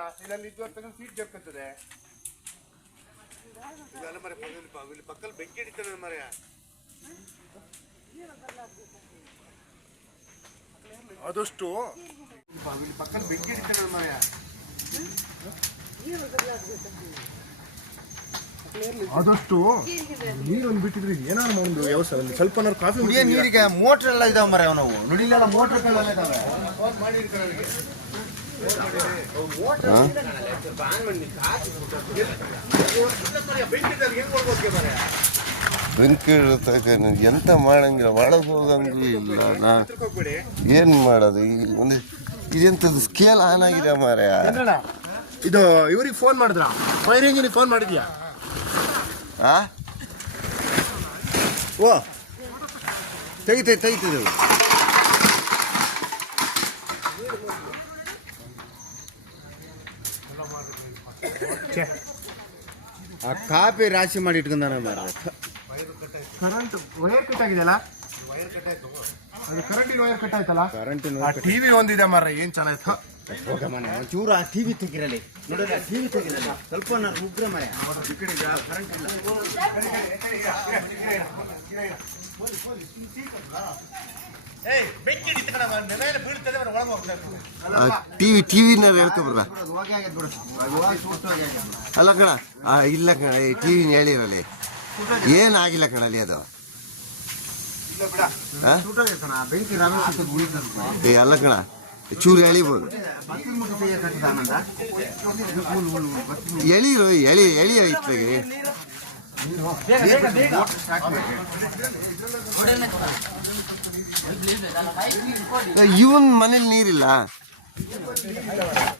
ಇದ್ದು ತಗೊಂಡು ಸೀಟ್ ಬೇಕಂತದೆ ಇದೆಲ್ಲ ಮರೆ ಇಲ್ಲಿ ಪಕ್ಕದಲ್ಲಿ ಬೆಂಕಿ ಹಿಡಿತಾನೆ ಮರೆಯ ಆದಷ್ಟು ಇಲ್ಲಿ ಪಕ್ಕದಲ್ಲಿ ಬೆಂಕಿ ಹಿಡಿತಾನೆ ಮರೆಯ ಆದಷ್ಟು ನೀರೊಂದು ಬಿಟ್ಟಿದ್ರೆ ಏನಾದ್ರು ಒಂದು ವ್ಯವಸ್ಥೆ ಒಂದು ಸ್ವಲ್ಪ ಕಾಫಿ ಕುಡಿಯೋ ನೀರಿಗೆ ಮೋಟ್ರ್ ಎಲ್ಲ ಇದಾವೆ ಮರ ನಾವು ನುಡಿಲೆಲ್ಲ ಮೋಟ್ರ್ಗಳೆಲ್ಲ ಇದಾವೆ. ಬೆಂಕಿ ಇಡತಕ್ಕ ಎಂತ ಮಾಡಂಗಿಲ್ಲ ಮಾಡೋದು ಹೋಗಂಗೂ ಇಲ್ಲ ನಾ ಏನು ಮಾಡೋದು? ಈ ಒಂದು ಇದೆಂಥದ್ದು ಸ್ಕೇಲ್ ಆನ್ ಆಗಿದೆ ಮಾರ ಇದು ಇವ್ರಿಗೆ ಫೋನ್ ಮಾಡಿದ್ರ? ಫೈರ್ ಇಂಜಿನಿಗೆ ಫೋನ್ ಮಾಡಿದ್ಯಾ? ಆ? ಓ ತೆಗಿತೈತೆ ತೆಗಿತದೆ ಆ ಕಾಪಿ ರಾಶಿ ಮಾಡಿ ಇಟ್ಕೊಂಡ ಕರೆಂಟ್ ವೈರ್ ಕಟ್ ಆಗಿದೆಯಲ್ಲ ಅದು ಕರೆಂಟಿನ ವೈರ್ ಕಟ್ ಆಯ್ತಲ್ಲ ಕರೆಂಟಿನ ಟಿವಿ ಒಂದಿದೆ ಮಾರ ಏನ್ ಚೆನ್ನಾಗಿತ್ತು ಹೋಗ ಮನೆ ಒಂಚೂರು ಆ ಟಿವಿ ತೆಗಿರಲಿ ನೋಡಿದ್ರೆ ಆ ಟಿವಿ ತೆಗಿರಲ್ಲ ಸ್ವಲ್ಪ ನಾನು ಉಗ್ರ ಮನೆ ಈ ಕಡೆ ಕರೆಂಟ್ ಇಲ್ಲ ಟಿ ವಿ ಟಿ ಬರ ಹೇಳ್ಕೊಬರ್ಲ ಅದು ಹೋಗಿ ಆಗ್ಯದ ಬಿಡು ಅದು ಹೋಗಿ ಸುಟ್ಟು ಹೋಗಿ ಆಗ್ಯದ ಬಿಡು. ಅಲ್ಲ ಕಣ ಆ, ಇಲ್ಲ ಕಣ ಟಿವಿ ಹೇಳಿರಲಿ. ಏನಾಗಿಲ್ಲ ಕಣಲ್ಲಿ ಅದು? ಏ ಅಲ್ಲ ಕಣ ಚೂರು ಎಳಿಬೋದು. ಎಳಿರು ಎಳಿ ಎಳಿ ಇತ್ಲಾಗೆ ಇವನ್ ಮನೇಲಿ ನೀರಿಲ್ಲ.